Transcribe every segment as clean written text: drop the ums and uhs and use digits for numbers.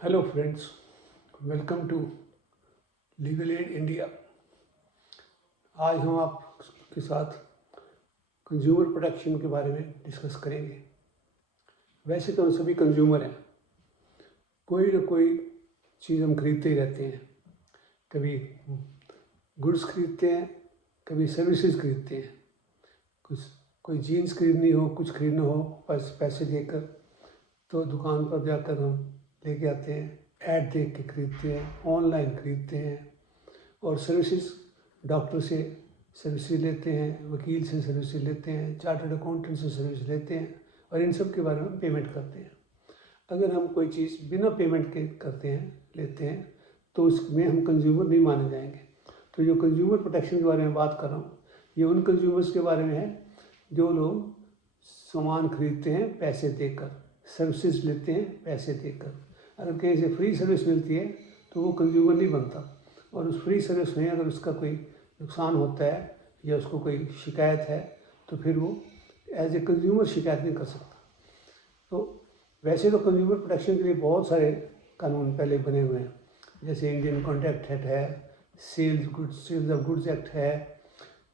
Hello friends, welcome to legal aid India. आज हम आपके साथ कंज्यूमर प्रोटेक्शन के बारे में डिस्कस करेंगे। वैसे तो हम सभी कंज्यूमर हैं, कोई ना कोई चीज़ हम खरीदते ही रहते हैं। कभी गुड्स खरीदते हैं, कभी सर्विसेज खरीदते हैं। कोई जीन्स खरीदनी हो, कुछ खरीदना हो, पैसे देकर तो दुकान पर जाकर हम लेके आते हैं, ऐड देख के खरीदते हैं, ऑनलाइन खरीदते हैं। और सर्विसेज, डॉक्टर से सर्विसेज लेते हैं, वकील से सर्विसेज लेते हैं, चार्टर्ड अकाउंटेंट से सर्विस लेते हैं और इन सब के बारे में पेमेंट करते हैं। अगर हम कोई चीज़ बिना पेमेंट के करते हैं, लेते हैं, तो उसमें हम कंज्यूमर नहीं माने जाएंगे। तो जो कंज्यूमर प्रोटेक्शन के बारे में बात कर रहा हूँ, ये उन कंज्यूमर्स के बारे में है जो लोग सामान खरीदते हैं पैसे देकर, सर्विसेज लेते हैं पैसे देकर। अगर कहीं से फ्री सर्विस मिलती है तो वो कंज्यूमर नहीं बनता, और उस फ्री सर्विस में अगर उसका कोई नुकसान होता है या उसको कोई शिकायत है तो फिर वो एज ए कंज्यूमर शिकायत नहीं कर सकता। तो वैसे तो कंज्यूमर प्रोटेक्शन के लिए बहुत सारे कानून पहले बने हुए हैं, जैसे इंडियन कॉन्ट्रैक्ट एक्ट है, सेल्स ऑफ गुड्स एक्ट है,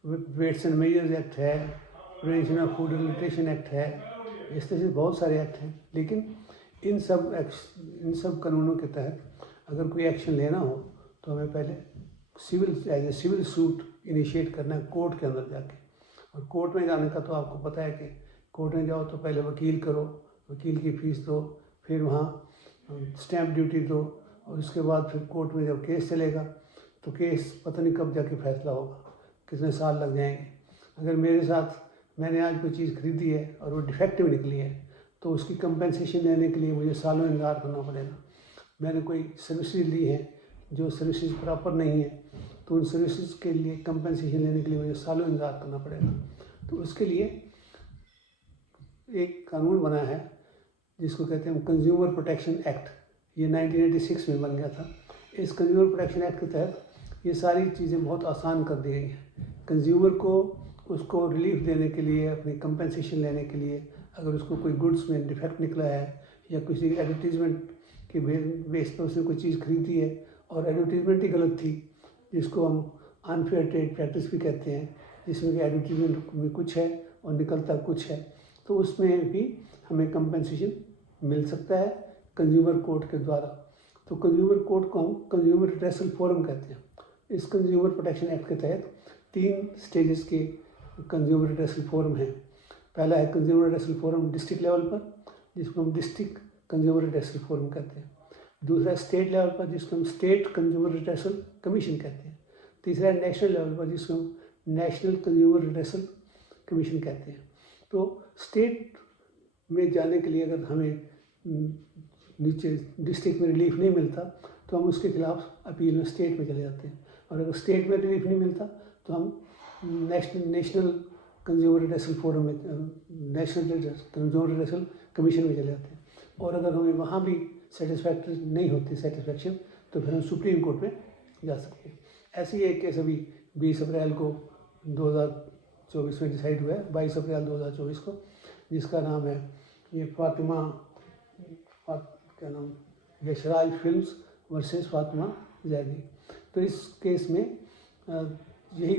वेट्स एंड मेजर्स एक्ट है, prevention of food adulteration act है। इस तरह से बहुत सारे एक्ट हैं। लेकिन इन सब कानूनों के तहत अगर कोई एक्शन लेना हो तो हमें पहले सिविल सूट इनिशिएट करना है कोर्ट के अंदर जाके। और कोर्ट में जाने का तो आपको पता है कि कोर्ट में जाओ तो पहले वकील करो, वकील की फीस दो, फिर वहाँ स्टैंप ड्यूटी दो, और उसके बाद फिर कोर्ट में जब केस चलेगा तो केस पता नहीं कब जाके फैसला होगा, कितने साल लग जाएंगे। अगर मेरे साथ मैंने आज कोई चीज़ खरीदी है और वो डिफेक्टिव निकली है तो उसकी कंपेंसेशन लेने के लिए मुझे सालों इंतज़ार करना पड़ेगा। मैंने कोई सर्विसेज ली है जो सर्विसेज प्रॉपर नहीं है तो उन सर्विसेज के लिए कंपेंसेशन लेने के लिए मुझे सालों इंतज़ार करना पड़ेगा। तो उसके लिए एक कानून बना है जिसको कहते हैं कंज्यूमर प्रोटेक्शन एक्ट। ये 1986 में बन गया था। इस कंज्यूमर प्रोटेक्शन एक्ट के तहत ये सारी चीज़ें बहुत आसान कर दी गई हैं। कंज्यूमर को उसको रिलीफ देने के लिए, अपनी कंपेंसेशन लेने के लिए, अगर उसको कोई गुड्स में डिफेक्ट निकला है या किसी एडवर्टीजमेंट के बेस पर उसने कोई चीज़ खरीदी है और एडवर्टीजमेंट ही गलत थी, जिसको हम अनफेयर ट्रेड प्रैक्टिस भी कहते हैं, जिसमें कि एडवर्टीजमेंट में कुछ है और निकलता कुछ है, तो उसमें भी हमें कंपेंसेशन मिल सकता है कंज्यूमर कोर्ट के द्वारा। तो कंज्यूमर कोर्ट को हम कंज्यूमर रिड्रेसल फोरम कहते हैं। इस कंज्यूमर प्रोटेक्शन एक्ट के तहत 3 स्टेजेस के कंज्यूमर रिड्रेसल फोरम हैं। पहला है consumer redressal forum district level पर, जिसको हम डिस्ट्रिक्ट कंज्यूमर रिड्रेसल फोरम कहते हैं। दूसरा स्टेट लेवल पर, जिसको हम स्टेट कंज्यूमर रिड्रेसल कमीशन कहते हैं। तीसरा है नेशनल लेवल पर, जिसको हम नेशनल कंज्यूमर रिड्रेसल कमीशन कहते हैं। तो स्टेट में जाने के लिए अगर हमें नीचे डिस्ट्रिक्ट में रिलीफ नहीं मिलता तो हम उसके खिलाफ अपील में स्टेट में चले जाते हैं, और अगर स्टेट में रिलीफ नहीं मिलता तो हम नेशनल कंज्यूमर रिड्रेसल फोरम में, नेशनल कंज्यूमर रिड्रेसल कमीशन में चले जाते हैं। और अगर हमें वहाँ भी सेटिस्फैक्ट्री नहीं होती सेटिस्फैक्शन तो फिर हम सुप्रीम कोर्ट में जा सकते हैं। ऐसे ही एक केस अभी 20 अप्रैल को 2024 में डिसाइड हुआ है, 22 अप्रैल 2024 को, जिसका नाम है ये फातिमा, क्या नाम, यशराज फिल्म्स वर्सेस फातिमा जैदी। तो इस केस में यही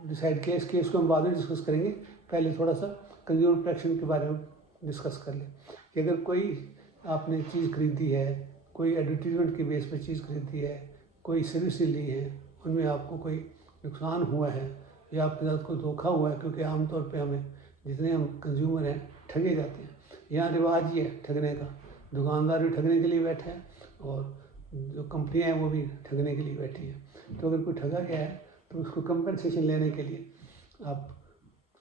डिसाइड किया। इस केस को हम बाद में डिस्कस करेंगे, पहले थोड़ा सा कंज्यूमर प्रोटेक्शन के बारे में डिस्कस कर लें कि अगर कोई आपने चीज़ खरीदी है, कोई एडवर्टीजमेंट के बेस पर चीज़ खरीदी है, कोई सर्विस ली है, उनमें आपको कोई नुकसान हुआ है या आपके साथ कोई धोखा हुआ है, क्योंकि आमतौर पे हमें जितने हम कंज्यूमर हैं ठगे जाते हैं। यहाँ रिवाज ही है ठगने का, दुकानदार भी ठगने के लिए बैठे हैं और जो कंपनियाँ हैं वो भी ठगने के लिए बैठी हैं। तो अगर कोई ठगा गया है तो उसको कंपनसेशन लेने के लिए आप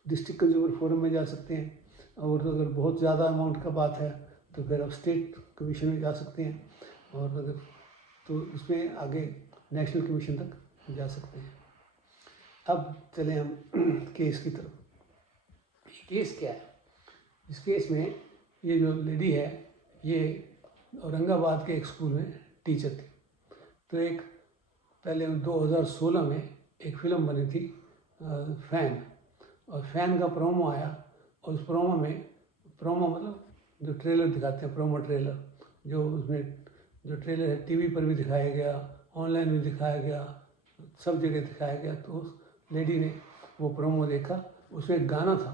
डिस्ट्रिक्ट कंज्यूमर फोरम में जा सकते हैं, और अगर बहुत ज़्यादा अमाउंट का बात है तो फिर आप स्टेट कमीशन में जा सकते हैं, और अगर तो इसमें आगे नेशनल कमीशन तक जा सकते हैं। अब चलें हम केस की तरफ। केस क्या है? इस केस में ये जो लेडी है ये औरंगाबाद के एक स्कूल में टीचर थी। तो एक पहले 2016 में एक फिल्म बनी थी फैन, और फैन का प्रोमो आया, और उस प्रोमो में, प्रोमो मतलब जो ट्रेलर दिखाते हैं, प्रोमो ट्रेलर, जो उसमें जो ट्रेलर है टीवी पर भी दिखाया गया, ऑनलाइन भी दिखाया गया, सब जगह दिखाया गया। तो उस लेडी ने वो प्रोमो देखा, उसमें एक गाना था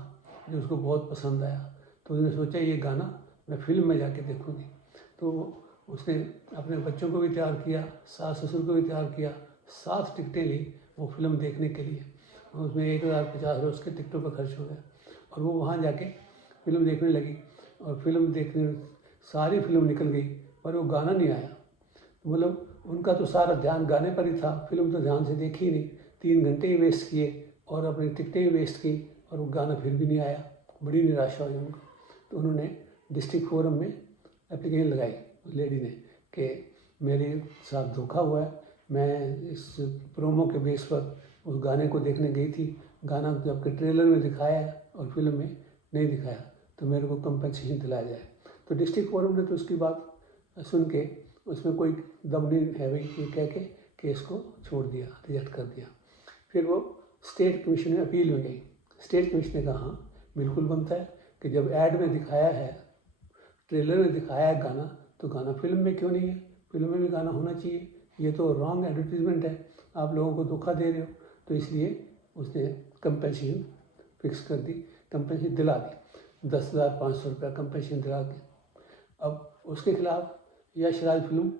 जो उसको बहुत पसंद आया, तो उसने सोचा ये गाना मैं फिल्म में जाके देखूँगी। तो उसने अपने बच्चों को भी तैयार किया, सास ससुर को भी तैयार किया, 7 टिकटें ली वो फिल्म देखने के लिए। उसमें 1050 उसके टिकटों पर खर्च हो गया और वो वहाँ जाके फिल्म देखने लगी। और फिल्म देखने सारी फिल्म निकल गई पर वो गाना नहीं आया। मतलब उनका तो सारा ध्यान गाने पर ही था, फिल्म तो ध्यान से देखी ही नहीं। 3 घंटे ही वेस्ट किए और अपनी टिकटें ही वेस्ट की और वो गाना फिर भी नहीं आया। बड़ी निराशा हुई उनको। तो उन्होंने डिस्ट्रिक्ट फोरम में एप्लीकेशन लगाई लेडी ने कि मेरे साथ धोखा हुआ है, मैं इस प्रोमो के बेस पर उस गाने को देखने गई थी, गाना जबकि ट्रेलर में दिखाया है और फिल्म में नहीं दिखाया, तो मेरे को कंपनसेशन दिलाया जाए। तो डिस्ट्रिक्ट फोरम ने तो उसकी बात सुन के उसमें कोई दम नहीं है भाई ये कह के केस को छोड़ दिया, रिजेक्ट कर दिया। फिर वो स्टेट कमीशन में अपील में गई। स्टेट कमीशन ने कहा हाँ बिल्कुल बनता है कि जब ऐड में दिखाया है, ट्रेलर में दिखाया है गाना, तो गाना फिल्म में क्यों नहीं है, फिल्म में भी गाना होना चाहिए। ये तो रॉन्ग एडवर्टीजमेंट है, आप लोगों को धोखा दे रहे हो। तो इसलिए उसने कंपनसेशन फिक्स कर दी, कंपनसेशन दिला दी, 10,500 रुपया कंपनसेशन दिला दी। अब उसके खिलाफ यश राज फिल्म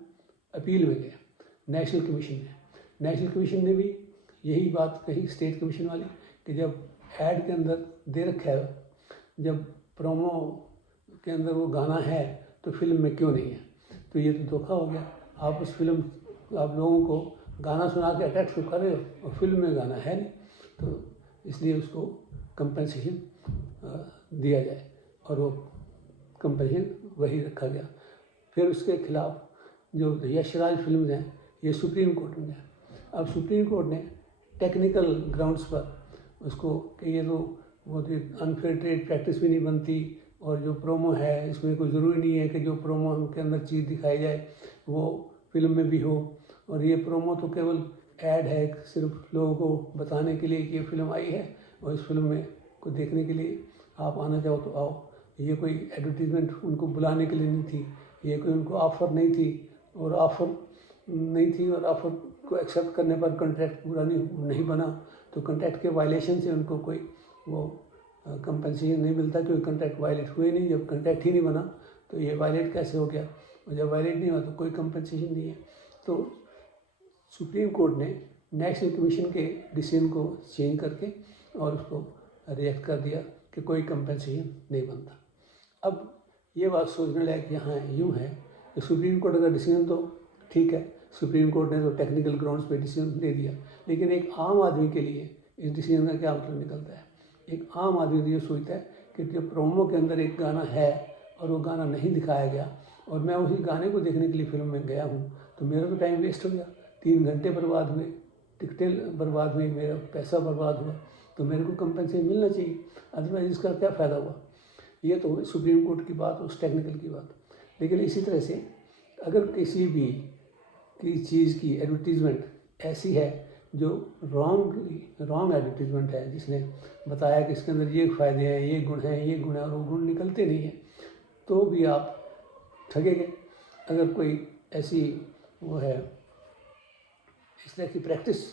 अपील में गया नेशनल कमीशन में। नेशनल कमीशन ने भी यही बात कही स्टेट कमीशन वाली कि जब ऐड के अंदर दे रखा है, जब प्रोमो के अंदर वो गाना है तो फिल्म में क्यों नहीं है, तो ये तो धोखा हो गया। आप उस फिल्म आप लोगों को गाना सुना के अटैक तो कर रहे हो और फिल्म में गाना है नहीं, तो इसलिए उसको कंपनसेशन दिया जाए और वो कंपनसेशन वही रखा गया। फिर उसके खिलाफ जो यशराज फिल्म हैं ये सुप्रीम कोर्ट में गए। अब सुप्रीम कोर्ट ने टेक्निकल ग्राउंड्स पर उसको कि ये तो बहुत ही अनफेयर ट्रेड प्रैक्टिस भी नहीं बनती और जो प्रोमो है इसमें कोई ज़रूरी नहीं है कि जो प्रोमो के अंदर चीज़ दिखाई जाए वो फिल्म में भी हो, और ये प्रोमो तो केवल ऐड है, सिर्फ लोगों को बताने के लिए कि ये फिल्म आई है और इस फिल्म में को देखने के लिए आप आना चाहो तो आओ। ये कोई एडवर्टीजमेंट उनको बुलाने के लिए नहीं थी, ये कोई उनको ऑफ़र नहीं थी, और ऑफ़र नहीं थी और ऑफ़र को एक्सेप्ट करने पर कॉन्ट्रैक्ट पूरा नहीं बना तो कॉन्ट्रैक्ट के वायलेशन से उनको कोई वो कंपनसेशन नहीं मिलता, क्योंकि कॉन्ट्रैक्ट वायलेट हुए नहीं। जब कॉन्ट्रैक्ट ही नहीं बना तो ये वायलेट कैसे हो गया, और जब वायलेट नहीं हुआ तो कोई कंपनसेशन नहीं है। तो सुप्रीम कोर्ट ने नेशनल कमीशन के डिसीजन को चेंज करके और उसको रिजेक्ट कर दिया कि कोई कंपनसेशन नहीं बनता। अब ये बात सोचने लायक यहाँ यूँ है कि सुप्रीम कोर्ट का डिसीजन तो ठीक है, सुप्रीम कोर्ट ने तो टेक्निकल ग्राउंड्स पे डिसीजन दे दिया, लेकिन एक आम आदमी के लिए इस डिसीजन का क्या मतलब निकलता है। एक आम आदमी ये सोचता है कि जो प्रोमो के अंदर एक गाना है और वो गाना नहीं दिखाया गया और मैं उसी गाने को देखने के लिए फिल्म में गया हूँ, तो मेरा तो टाइम वेस्ट हो गया, 3 घंटे बर्बाद हुए, टिकटें बर्बाद हुई, मेरा पैसा बर्बाद हुआ, तो मेरे को कंपनसेशन मिलना चाहिए, अदरवाइज इसका क्या फ़ायदा हुआ। ये तो सुप्रीम कोर्ट की बात, उस टेक्निकल की बात। लेकिन इसी तरह से अगर किसी भी चीज़ की एडवर्टीज़मेंट ऐसी है जो रॉन्ग एडवर्टीज़मेंट है, जिसने बताया कि इसके अंदर ये फ़ायदे हैं, ये गुण हैं, ये गुण हैं, और वो गुण निकलते नहीं हैं, तो भी आप ठगेंगे। अगर कोई ऐसी वो है इस तरह की प्रैक्टिस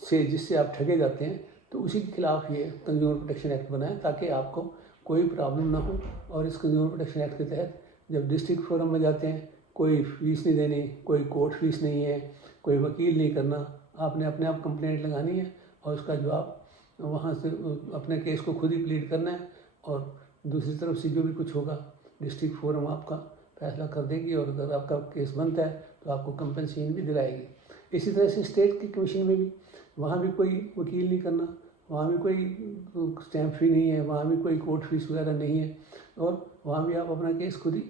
से जिससे आप ठगे जाते हैं, तो उसी के खिलाफ ये कंज्यूमर प्रोटेक्शन एक्ट बना है, ताकि आपको कोई प्रॉब्लम ना हो। और इस कंज्यूमर प्रोटेक्शन एक्ट के तहत जब डिस्ट्रिक्ट फोरम में जाते हैं, कोई फीस नहीं देनी, कोई कोर्ट फीस नहीं है, कोई वकील नहीं करना, आपने अपने आप कंप्लेंट लगानी है और उसका जवाब वहाँ से अपने केस को खुद ही प्लीड करना है, और दूसरी तरफ से जो भी कुछ होगा डिस्ट्रिक्ट फोरम आपका फैसला कर देगी, और अगर आपका केस बनता है तो आपको कंपनसेशन भी दिलाएगी। इसी तरह से स्टेट की कमीशन में भी, वहाँ भी कोई वकील नहीं करना, वहाँ भी कोई स्टैम्प फी नहीं है, वहाँ भी कोई कोर्ट फीस वगैरह नहीं है, और वहाँ भी आप अपना केस खुद ही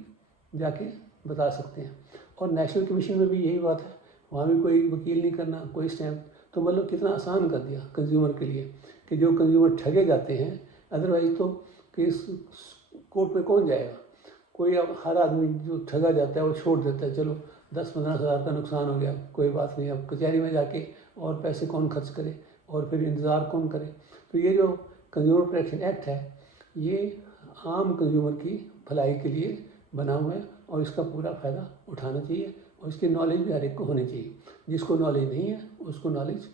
जाके बता सकते हैं। और नेशनल कमीशन में भी यही बात है, वहाँ भी कोई वकील नहीं करना, कोई स्टैम्प। तो मतलब कितना आसान कर दिया कंज्यूमर के लिए कि जो कंज्यूमर ठगे जाते हैं, अदरवाइज तो केस कोर्ट में कौन जाएगा, कोई अब हर आदमी जो ठगा जाता है वो छोड़ देता है, चलो 10-15 हज़ार का नुकसान हो गया, कोई बात नहीं, अब कचहरी में जाके और पैसे कौन खर्च करे और फिर इंतज़ार कौन करे। तो ये जो कंज्यूमर प्रोटेक्शन एक्ट है, ये आम कंज्यूमर की भलाई के लिए बना हुआ है और इसका पूरा फ़ायदा उठाना चाहिए और इसकी नॉलेज भी हर एक को होनी चाहिए। जिसको नॉलेज नहीं है उसको नॉलेज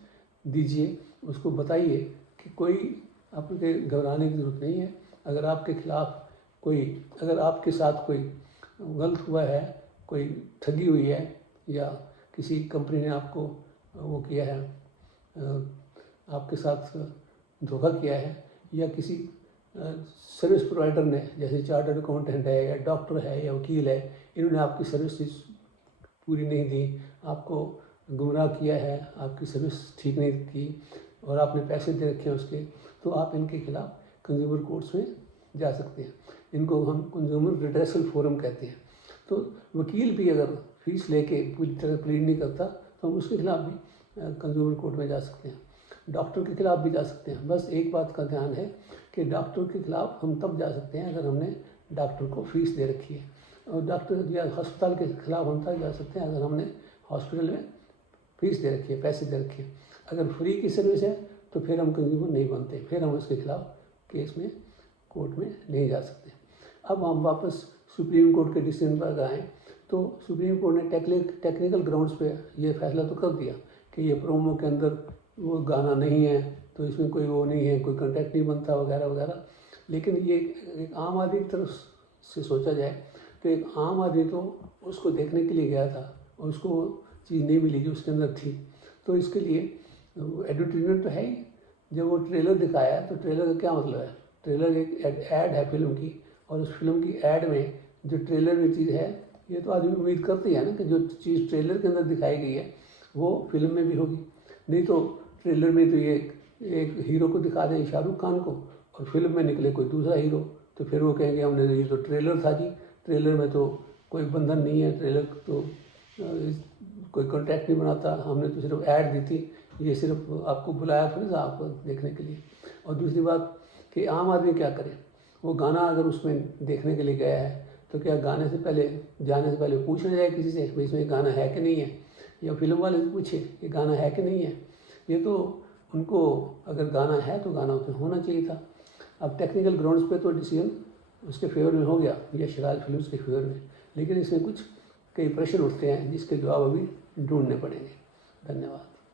दीजिए, उसको बताइए कि कोई आपको घबराने की ज़रूरत नहीं है। अगर आपके खिलाफ अगर आपके साथ कोई गलत हुआ है, कोई ठगी हुई है या किसी कंपनी ने आपको वो किया है, आपके साथ धोखा किया है, या किसी सर्विस प्रोवाइडर ने, जैसे चार्टर्ड अकाउंटेंट है या डॉक्टर है या वकील है, इन्होंने आपकी सर्विस पूरी नहीं दी, आपको गुमराह किया है, आपकी सर्विस ठीक नहीं की और आपने पैसे दे रखे हैं उसके, तो आप इनके खिलाफ कंज्यूमर कोर्ट्स में जा सकते हैं। इनको हम कंज्यूमर रिड्रेसल फोरम कहते हैं। तो वकील भी अगर फीस लेके पूरी तरह प्लीड नहीं करता तो हम उसके खिलाफ भी कंज्यूमर कोर्ट में जा सकते हैं। डॉक्टर के खिलाफ भी जा सकते हैं। बस एक बात का ध्यान है कि डॉक्टर के खिलाफ हम तब जा सकते हैं अगर हमने डॉक्टर को फीस दे रखी है, और डॉक्टर या अस्पताल के खिलाफ हम तब जा सकते हैं अगर हमने हॉस्पिटल में फीस दे रखी है, पैसे दे रखे हैं। अगर फ्री की सर्विस है तो फिर हम कंज्यूमर नहीं बनते, फिर हम उसके खिलाफ केस में कोर्ट में नहीं जा सकते। अब हम वापस सुप्रीम कोर्ट के डिसीजन पर आएँ तो सुप्रीम कोर्ट ने टेक्निकल ग्राउंड्स पे ये फैसला तो कर दिया कि ये प्रोमो के अंदर वो गाना नहीं है तो इसमें कोई वो नहीं है, कोई कॉन्टैक्ट नहीं बनता वगैरह वगैरह। लेकिन ये एक आम आदमी की तरफ से सोचा जाए तो एक आम आदमी तो उसको देखने के लिए गया था और उसको चीज़ नहीं मिली जो उसके अंदर थी, तो इसके लिए एडवर्टीजमेंट तो है ही। जब वो ट्रेलर दिखाया तो ट्रेलर का क्या मतलब है? ट्रेलर एक ऐड है फिल्म की, और उस फिल्म की ऐड में जो ट्रेलर में चीज़ है, ये तो आदमी उम्मीद करती है ना कि जो चीज़ ट्रेलर के अंदर दिखाई गई है वो फिल्म में भी होगी। नहीं तो ट्रेलर में तो ये एक हीरो को दिखा दें, शाहरुख खान को, और फिल्म में निकले कोई दूसरा हीरो, तो फिर वो कहेंगे हमने ये तो ट्रेलर था जी, ट्रेलर में तो कोई बंधन नहीं है, ट्रेलर तो कोई कॉन्ट्रैक्ट नहीं बनाता, हमने तो सिर्फ ऐड दी थी, ये सिर्फ आपको बुलाया थोड़ी था आपको देखने के लिए। और दूसरी बात कि आम आदमी क्या करे, वो गाना अगर उसमें देखने के लिए गया है तो क्या जाने से पहले पूछना जाए किसी से भाई इसमें गाना है कि नहीं है, या फिल्म वाले से पूछे कि गाना है कि नहीं है। ये तो उनको अगर गाना है तो गाना उसमें होना चाहिए था। अब टेक्निकल ग्राउंड्स पे तो डिसीजन उसके फेवर में हो गया, यशराज फिल्म्स के फेवर में, लेकिन इसमें कुछ कई प्रश्न उठते हैं जिसके जवाब अभी ढूंढने पड़ेंगे। धन्यवाद।